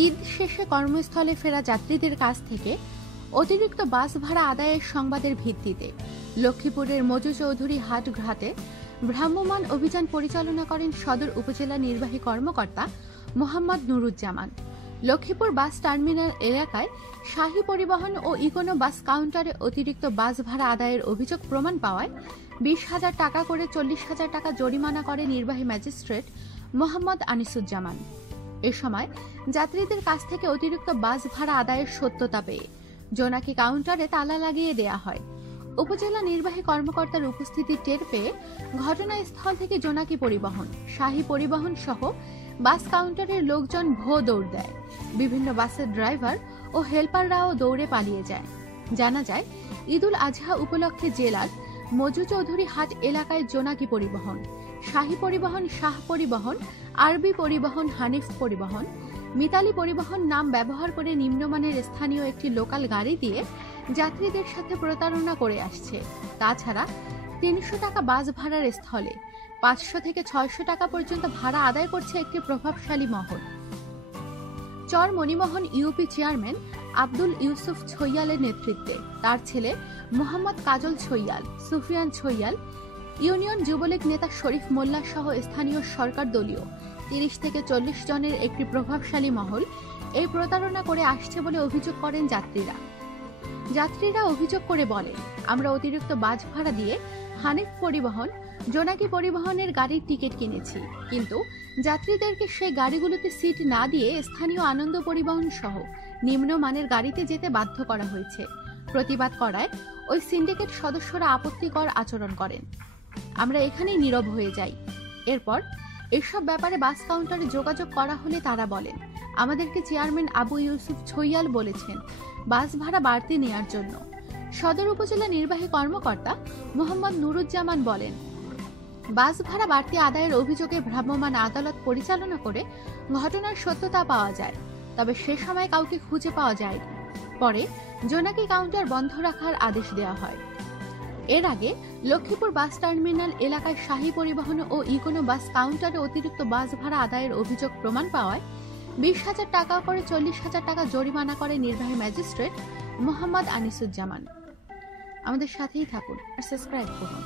ঈদ শেষে কর্মস্থলে ফেরা যাত্রীদের কাছ থেকে অতিরিক্ত বাস ভাড়া আদায়ের সংবাদের ভিত্তিতে লক্ষ্মীপুরের মজু চৌধুরী হাট ঘাটে ভ্রাম্যমাণ অভিযান পরিচালনা করেন সদর উপজেলা নির্বাহী কর্মকর্তা মোহাম্মদ নুরুজ্জামান। লক্ষ্মীপুর বাস টার্মিনাল এলাকায় শাহী পরিবহন ও ইকোনো বাস কাউন্টারে অতিরিক্ত বাস ভাড়া আদায়ের অভিযোগ প্রমাণ পাওয়ায় বিশ হাজার টাকা করে চল্লিশ হাজার টাকা জরিমানা করে নির্বাহী ম্যাজিস্ট্রেট মোহাম্মদ আনিসুজ্জামান। এ সময় যাত্রীদের কাছ থেকে অতিরিক্ত বাস ভাড়া আদায়ের সত্যতা পেয়ে জোনাকি কাউন্টারে তালা লাগিয়ে দেয়া হয়। উপজেলা নির্বাহী কর্মকর্তার উপস্থিতি টের পেয়ে ঘটনাস্থল থেকে জোনাকি পরিবহন, শাহী পরিবহন সহ বাস কাউন্টারের লোকজন ভো দৌড় দেয়। বিভিন্ন বাসের ড্রাইভার ও হেল্পাররাও দৌড়ে পালিয়ে যায়। জানা যায়, ঈদুল আজহা উপলক্ষে জেলার মজু চৌধুরী হাট এলাকায় জোনাকি পরিবহন শাহী পরিবহন, শাহ পরিবহন, আরবি পরিবহন, হানিফ পরিবহন। মিতালি পরিবহন নাম ব্যবহার করে নিম্নমানের স্থানীয় একটি লোকাল গাড়ি দিয়ে যাত্রীদের সাথে প্রতারণা করে আসছে। তাছাড়া তিনশো টাকা বাস ভাড়ার স্থলে পাঁচশো থেকে ছয়শো টাকা পর্যন্ত ভাড়া আদায় করছে একটি প্রভাবশালী মহল। চর মণিমোহন ইউপি চেয়ারম্যান আব্দুল ইউসুফ ছৈয়ালের নেতৃত্বে। তার ছেলে মোহাম্মদ কাজল ছৈয়াল, সুফিয়ান ছৈয়াল ইউনিয়ন যুবলীগ নেতা শরীফ মোল্লা সহ স্থানীয় সরকার দলীয় তিরিশ থেকে চল্লিশ জনের একটি প্রভাবশালী মহল এই প্রতারণা করে আসছে বলে অভিযোগ করেন যাত্রীরা। যাত্রীরা অভিযোগ করে বলেন আমরা অতিরিক্ত বাস ভাড়া দিয়ে হানিফ পরিবহন, জোনাকি পরিবহনের গাড়ির টিকিট কিনেছি। কিন্তু যাত্রীদেরকে সেই গাড়িগুলোতে সিট না দিয়ে স্থানীয় আনন্দ পরিবহন সহ নিম্নমানের গাড়িতে যেতে বাধ্য করা হয়েছে। প্রতিবাদ করায় ওই সিন্ডিকেট সদস্যরা আপত্তিকর আচরণ করেন। আমরা এখানেই নীরব হয়ে যাই। এরপর এসব ব্যাপারে বাস কাউন্টারে যোগাযোগ করা হলে তারা বলেন, আমাদেরকে চেয়ারম্যান আবু ইউসুফ ছৈয়াল বলেছেন বাস ভাড়া বাড়তি নেয়ার জন্য। সদর উপজেলা নির্বাহী কর্মকর্তা মোহাম্মদ নুরুজ্জামান বলেন, বাস ভাড়া বাড়তি আদায়ের অভিযোগে ভ্রাম্যমাণ আদালত পরিচালনা করে ঘটনার সত্যতা পাওয়া যায়, তবে সে সময় কাউকে খুঁজে পাওয়া যায়নি। পরে জোনাকি কাউন্টার বন্ধ রাখার আদেশ দেওয়া হয়। এর আগে লক্ষ্মীপুর বাস টার্মিনাল এলাকায় শাহী পরিবহন ও ইকোনো বাস কাউন্টারে অতিরিক্ত বাস ভাড়া আদায়ের অভিযোগ প্রমাণ পাওয়ায় বিশ হাজার টাকা করে চল্লিশ হাজার টাকা জরিমানা করে নির্বাহী ম্যাজিস্ট্রেট মোহাম্মদ আনিসুজ্জামান। আমাদের সাথেই থাকুন আর সাবস্ক্রাইব করুন।